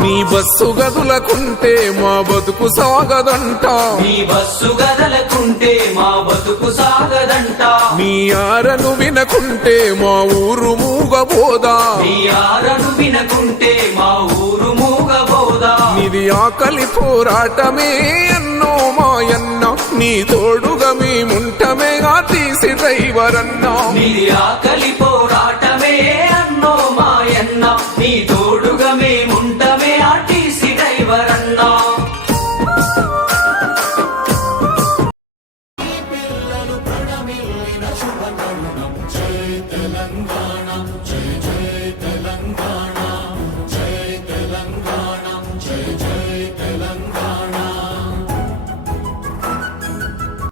నీ బస్సు గదులకుంటే మా బతుకు సాగదంట, నీ బస్సు గదలకుంటే మా బతుకు సాగదంట, నీ ఆరను వినకుంటే మా ఊరు మూగబోదా, నీ ఆరను వినకుంటే మా ఊరు మూగబోదా. నీది ఆకలి పోరాటమే అన్నో మాయన్న, నీ తోడుగా మేముంటమే తీసి డ్రైవర్ అన్నా. నీది ఆకలి పోరాటమే అన్నో మాయన్న,